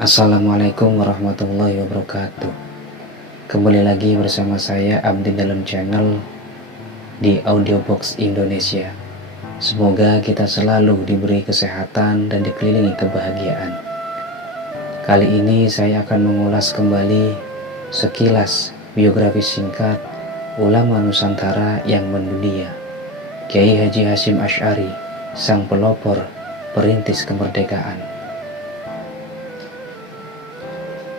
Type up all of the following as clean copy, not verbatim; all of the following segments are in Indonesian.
Assalamualaikum warahmatullahi wabarakatuh. Kembali lagi bersama saya Abdi dalam channel di Audiobox Indonesia. Semoga kita selalu diberi kesehatan dan dikelilingi kebahagiaan. Kali ini saya akan mengulas kembali sekilas biografi singkat ulama Nusantara yang mendunia, Kiai Haji Hasyim Asy'ari, sang pelopor perintis kemerdekaan.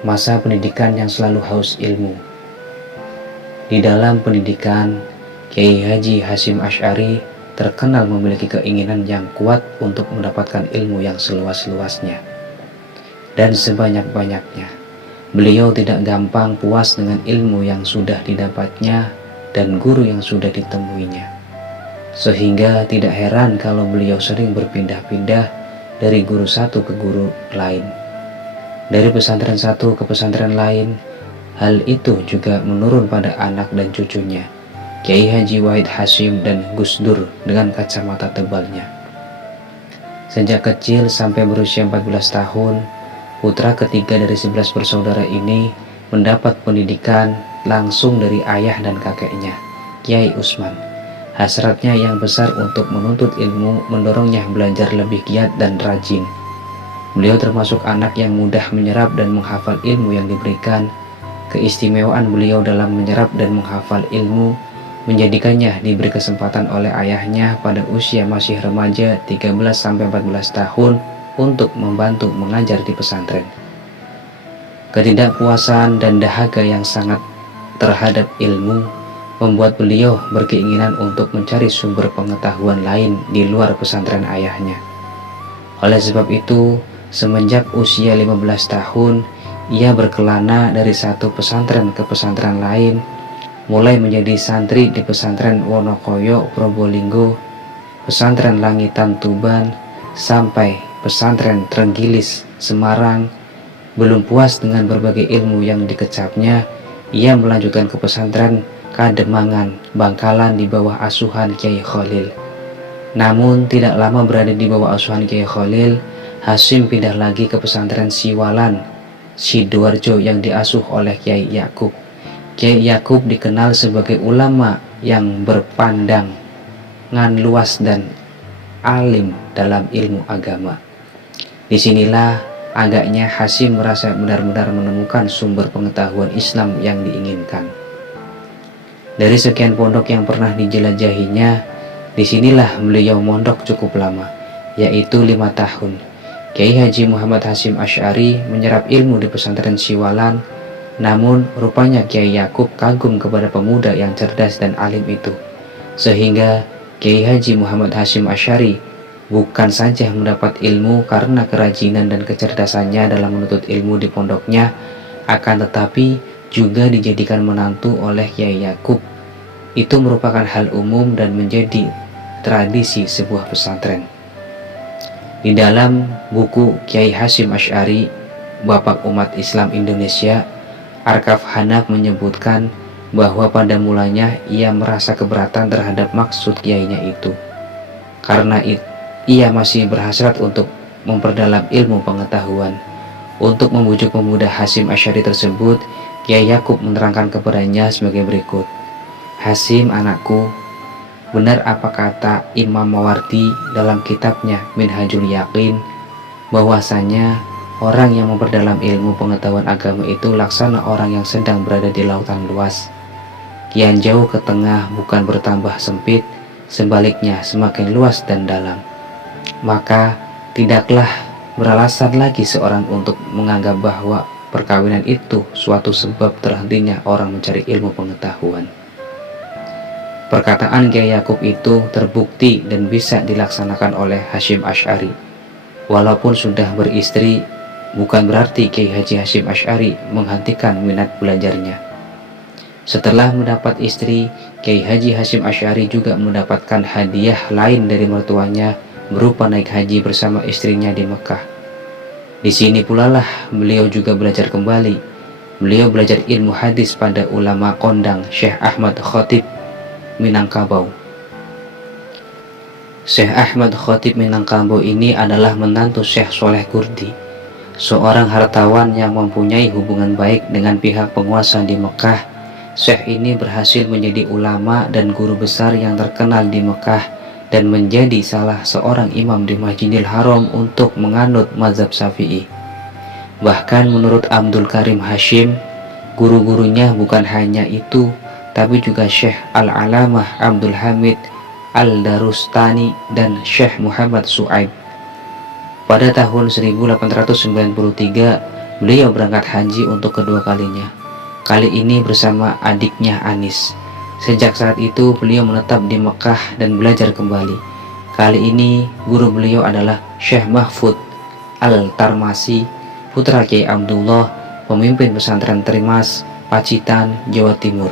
Masa pendidikan yang selalu haus ilmu. Di dalam pendidikan, Kiai Haji Hasyim Asy'ari terkenal memiliki keinginan yang kuat untuk mendapatkan ilmu yang seluas-luasnya dan sebanyak-banyaknya. Beliau tidak gampang puas dengan ilmu yang sudah didapatnya dan guru yang sudah ditemuinya, sehingga tidak heran kalau beliau sering berpindah-pindah dari guru satu ke guru lain, dari pesantren satu ke pesantren lain. Hal itu juga menurun pada anak dan cucunya, Kiai Haji Wahid Hasyim dan Gus Dur dengan kacamata tebalnya. Sejak kecil sampai berusia 14 tahun, putra ketiga dari 11 bersaudara ini mendapat pendidikan langsung dari ayah dan kakeknya, Kiai Usman. Hasratnya yang besar untuk menuntut ilmu mendorongnya belajar lebih giat dan rajin. Beliau termasuk anak yang mudah menyerap dan menghafal ilmu yang diberikan. Keistimewaan beliau dalam menyerap dan menghafal ilmu menjadikannya diberi kesempatan oleh ayahnya pada usia masih remaja 13-14 tahun untuk membantu mengajar di pesantren. Ketidakpuasan dan dahaga yang sangat terhadap ilmu membuat beliau berkeinginan untuk mencari sumber pengetahuan lain di luar pesantren ayahnya. Oleh sebab itu, semenjak usia 15 tahun, ia berkelana dari satu pesantren ke pesantren lain, mulai menjadi santri di pesantren Wonokoyo, Probolinggo, pesantren Langitan, Tuban, sampai pesantren Trenggilis, Semarang. Belum puas dengan berbagai ilmu yang dikecapnya, ia melanjutkan ke pesantren Kademangan, Bangkalan di bawah asuhan Kiai Khalil. Namun tidak lama berada di bawah asuhan Kiai Khalil, Hasyim pindah lagi ke pesantren Siwalan, Sidoarjo yang diasuh oleh Kiai Yakub. Kiai Yakub dikenal sebagai ulama yang berpandangan luas dan alim dalam ilmu agama. Disinilah agaknya Hasyim merasa benar-benar menemukan sumber pengetahuan Islam yang diinginkan. Dari sekian pondok yang pernah dijelajahinya, disinilah beliau mondok cukup lama, yaitu 5 tahun. Kiai Haji Muhammad Hasyim Asy'ari menyerap ilmu di pesantren Siwalan, namun rupanya Kiai Yakub kagum kepada pemuda yang cerdas dan alim itu, sehingga Kiai Haji Muhammad Hasyim Asy'ari bukan saja mendapat ilmu karena kerajinan dan kecerdasannya dalam menuntut ilmu di pondoknya, akan tetapi juga dijadikan menantu oleh Kiai Yakub. Itu merupakan hal umum dan menjadi tradisi sebuah pesantren. Di dalam buku Kiai Hasyim Asy'ari, Bapak Umat Islam Indonesia, Arkaf Hanaf menyebutkan bahwa pada mulanya ia merasa keberatan terhadap maksud kiainya itu, karena ia masih berhasrat untuk memperdalam ilmu pengetahuan. Untuk membujuk pemuda Hasyim Asy'ari tersebut, Kiai Yakub menerangkan kepadanya sebagai berikut. "Hasyim, anakku, benar apa kata Imam Mawardi dalam kitabnya Minhajul Yaqin, bahwasanya orang yang memperdalam ilmu pengetahuan agama itu laksana orang yang sedang berada di lautan luas. Kian jauh ke tengah bukan bertambah sempit, sebaliknya semakin luas dan dalam. Maka tidaklah beralasan lagi seorang untuk menganggap bahwa perkawinan itu suatu sebab terhentinya orang mencari ilmu pengetahuan." Perkataan Kiai Yakub itu terbukti dan bisa dilaksanakan oleh Hasyim Asy'ari. Walaupun sudah beristri, bukan berarti Kiai Haji Hasyim Asy'ari menghentikan minat belajarnya. Setelah mendapat istri, Kiai Haji Hasyim Asy'ari juga mendapatkan hadiah lain dari mertuanya berupa naik haji bersama istrinya di Mekah. Di sini pula lah beliau juga belajar kembali. Beliau belajar ilmu hadis pada ulama kondang Syekh Ahmad Khatib Minangkabau. Syekh Ahmad Khatib Minangkabau ini adalah menantu Syekh Soleh Kurdi. seorang hartawan yang mempunyai hubungan baik dengan pihak penguasa di Mekah. Syekh ini berhasil menjadi ulama dan guru besar yang terkenal di Mekah dan menjadi salah seorang imam di Masjidil Haram untuk menganut mazhab Syafi'i. Bahkan menurut Abdul Karim Hashim, guru-gurunya bukan hanya itu, tapi juga Syekh Al-Alamah Abdul Hamid Al-Darustani dan Syekh Muhammad Su'aib. Pada tahun 1893, beliau berangkat haji untuk kedua kalinya. Kali ini bersama adiknya Anis. Sejak saat itu beliau menetap di Mekah dan belajar kembali. Kali ini guru beliau adalah Syekh Mahfud Al-Tarmasi, putra Kiai Abdullah, pemimpin pesantren Trimas, Pacitan, Jawa Timur.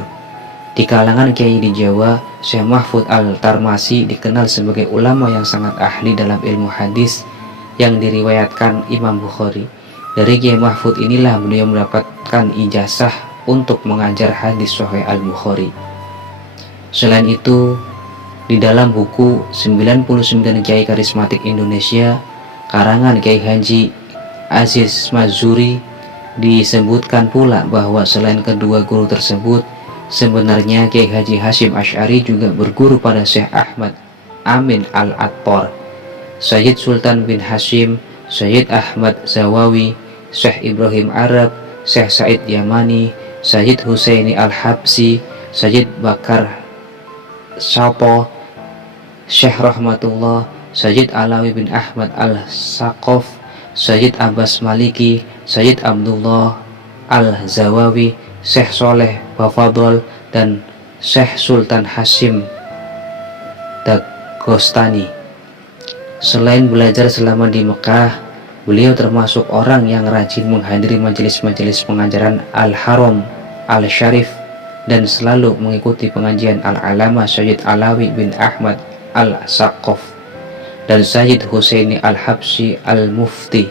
Di kalangan kiai di Jawa, Syekh Mahfud Al-Tarmasi dikenal sebagai ulama yang sangat ahli dalam ilmu hadis yang diriwayatkan Imam Bukhari. Dari Kiai Mahfud inilah beliau mendapatkan ijazah untuk mengajar hadis Sahih Al-Bukhari. Selain itu, di dalam buku 99 Kiai Karismatik Indonesia karangan Kiai Haji Aziz Mazuri disebutkan pula bahwa selain kedua guru tersebut, sebenarnya Kiai Haji Hashim Asy'ari juga berguru pada Syekh Ahmad Amin Al-Attar, Sayyid Sultan bin Hashim, Sayyid Ahmad Zawawi, Syekh Ibrahim Arab, Syekh Said Yamani, Sayyid Husaini Al-Habsi, Sayyid Bakar Sapo, Syekh Rahmatullah, Sayyid Alawi bin Ahmad Al-Saqaf, Sayyid Abbas Maliki, Sayyid Abdullah Al-Zawawi, Syekh Soleh Bafadol, dan Syekh Sultan Hashim Dagostani. Selain belajar selama di Mekah, beliau termasuk orang yang rajin menghadiri majelis-majelis pengajaran Al-Haram Al-Syarif dan selalu mengikuti pengajian Al-Alamah Sayyid Alawi bin Ahmad Al-Saqaf dan Sayyid Husaini Al-Habsi Al-Mufti.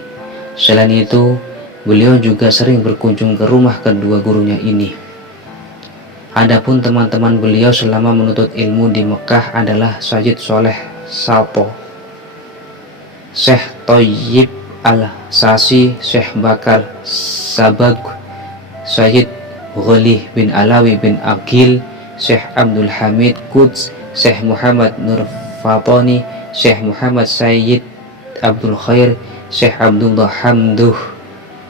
Selain itu, beliau juga sering berkunjung ke rumah kedua gurunya ini. Adapun teman-teman beliau selama menuntut ilmu di Mekah adalah Sayyid Soleh Salpo, Syekh Thayyib Al-Sasi, Syekh Bakar Sabag, Sayyid Ghalih bin Alawi bin Aqil, Syekh Abdul Hamid Quds, Syekh Muhammad Nur Fatoni, Syekh Muhammad Sayyid Abdul Khair, Syekh Abdullah Hamduh,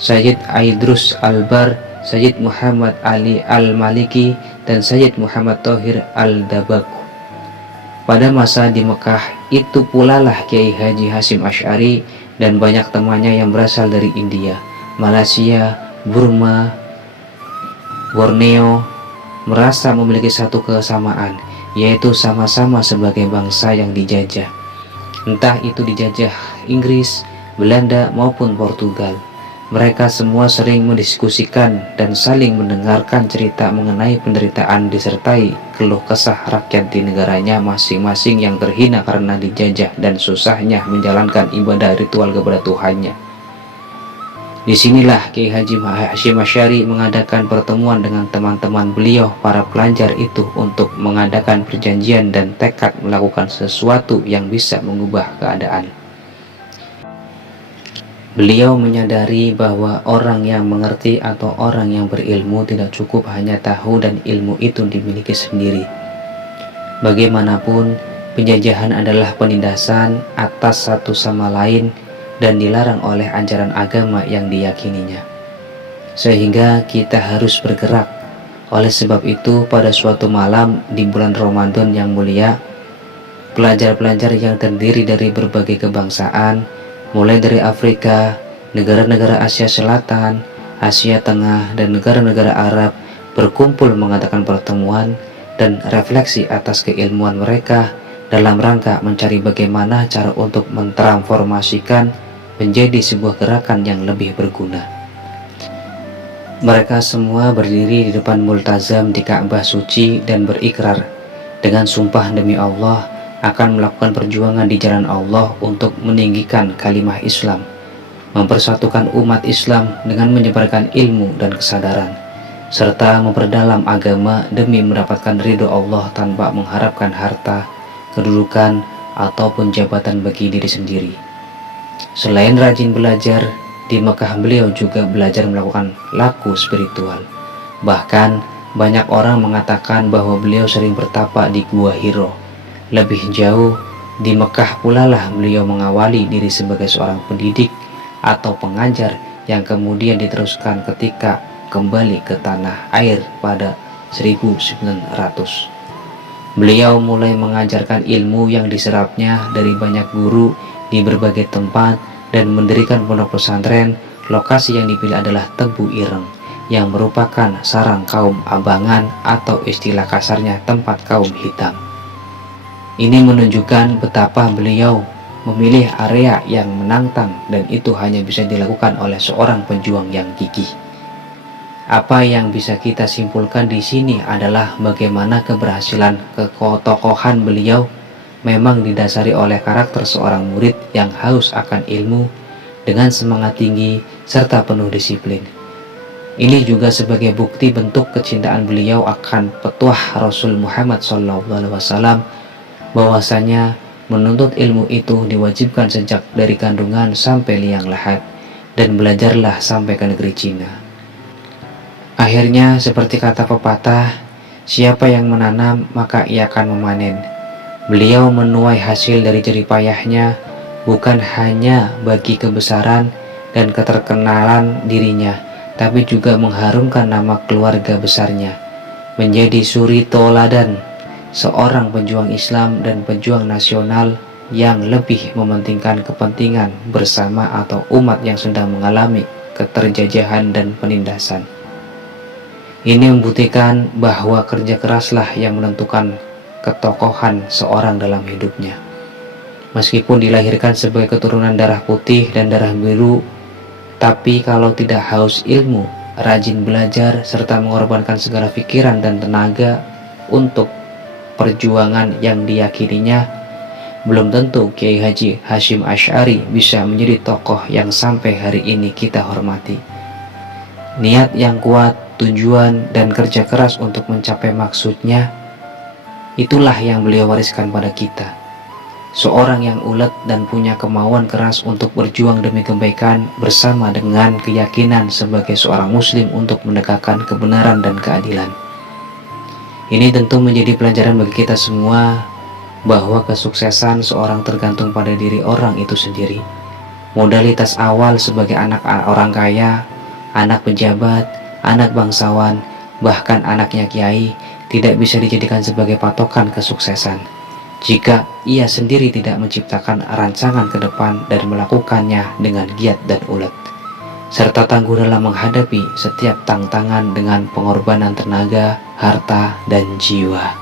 Sayyid Aidrus Albar, Sayyid Muhammad Ali Al-Maliki, dan Sayyid Muhammad Thohir Al-Dabak. Pada masa di Mekah itu pula lah Kiai Haji Hashim Asy'ari dan banyak temannya yang berasal dari India, Malaysia, Burma, Borneo merasa memiliki satu kesamaan, yaitu sama-sama sebagai bangsa yang dijajah. Entah itu dijajah Inggris, Belanda maupun Portugal. Mereka semua sering mendiskusikan dan saling mendengarkan cerita mengenai penderitaan disertai keluh kesah rakyat di negaranya masing-masing yang terhina karena dijajah dan susahnya menjalankan ibadah ritual kepada Tuhannya. Disinilah Kiai Haji Hashim Asy'ari mengadakan pertemuan dengan teman-teman beliau para pelajar itu untuk mengadakan perjanjian dan tekad melakukan sesuatu yang bisa mengubah keadaan. Beliau menyadari bahwa orang yang mengerti atau orang yang berilmu tidak cukup hanya tahu dan ilmu itu dimiliki sendiri. Bagaimanapun, penjajahan adalah penindasan atas satu sama lain dan dilarang oleh ajaran agama yang diyakininya. Sehingga kita harus bergerak. Oleh sebab itu, pada suatu malam di bulan Ramadan yang mulia, pelajar-pelajar yang terdiri dari berbagai kebangsaan, mulai dari Afrika, negara-negara Asia Selatan, Asia Tengah, dan negara-negara Arab berkumpul mengadakan pertemuan dan refleksi atas keilmuan mereka dalam rangka mencari bagaimana cara untuk mentransformasikan menjadi sebuah gerakan yang lebih berguna. Mereka semua berdiri di depan multazam di Ka'bah suci dan berikrar dengan sumpah demi Allah akan melakukan perjuangan di jalan Allah untuk meninggikan kalimah Islam, mempersatukan umat Islam dengan menyebarkan ilmu dan kesadaran, serta memperdalam agama demi mendapatkan ridho Allah tanpa mengharapkan harta, kedudukan, ataupun jabatan bagi diri sendiri. Selain rajin belajar, di Mekah beliau juga belajar melakukan laku spiritual. Bahkan banyak orang mengatakan bahwa beliau sering bertapa di Gua Hiro. Lebih jauh, di Mekah pula lah beliau mengawali diri sebagai seorang pendidik atau pengajar yang kemudian diteruskan ketika kembali ke tanah air pada 1900. Beliau mulai mengajarkan ilmu yang diserapnya dari banyak guru di berbagai tempat dan mendirikan pondok pesantren. Lokasi yang dipilih adalah Tebu Ireng, yang merupakan sarang kaum abangan atau istilah kasarnya tempat kaum hitam. Ini menunjukkan betapa beliau memilih area yang menantang, dan itu hanya bisa dilakukan oleh seorang pejuang yang gigih. Apa yang bisa kita simpulkan di sini adalah bagaimana keberhasilan ketokohan beliau memang didasari oleh karakter seorang murid yang haus akan ilmu dengan semangat tinggi serta penuh disiplin. Ini juga sebagai bukti bentuk kecintaan beliau akan petuah Rasul Muhammad SAW, bahwasanya menuntut ilmu itu diwajibkan sejak dari kandungan sampai liang lahat, dan belajarlah sampai ke negeri Cina. Akhirnya seperti kata pepatah, siapa yang menanam maka ia akan memanen. Beliau menuai hasil dari jerih payahnya, bukan hanya bagi kebesaran dan keterkenalan dirinya, tapi juga mengharumkan nama keluarga besarnya, menjadi suri tauladan seorang pejuang Islam dan pejuang nasional yang lebih mementingkan kepentingan bersama atau umat yang sedang mengalami keterjajahan dan penindasan. Ini membuktikan bahwa kerja keraslah yang menentukan ketokohan seorang dalam hidupnya. Meskipun dilahirkan sebagai keturunan darah putih dan darah biru, tapi kalau tidak haus ilmu, rajin belajar, serta mengorbankan segala pikiran dan tenaga untuk perjuangan yang diyakininya, belum tentu Kiai Haji Hashim Asy'ari bisa menjadi tokoh yang sampai hari ini kita hormati. Niat yang kuat, tujuan, dan kerja keras untuk mencapai maksudnya, itulah yang beliau wariskan pada kita. Seorang yang ulet dan punya kemauan keras untuk berjuang demi kebaikan bersama dengan keyakinan sebagai seorang muslim untuk menegakkan kebenaran dan keadilan. Ini tentu menjadi pelajaran bagi kita semua bahwa kesuksesan seorang tergantung pada diri orang itu sendiri. Modalitas awal sebagai anak orang kaya, anak pejabat, anak bangsawan, bahkan anaknya kiai tidak bisa dijadikan sebagai patokan kesuksesan jika ia sendiri tidak menciptakan rancangan ke depan dan melakukannya dengan giat dan ulet, serta tangguh dalam menghadapi setiap tantangan dengan pengorbanan tenaga, harta, dan jiwa.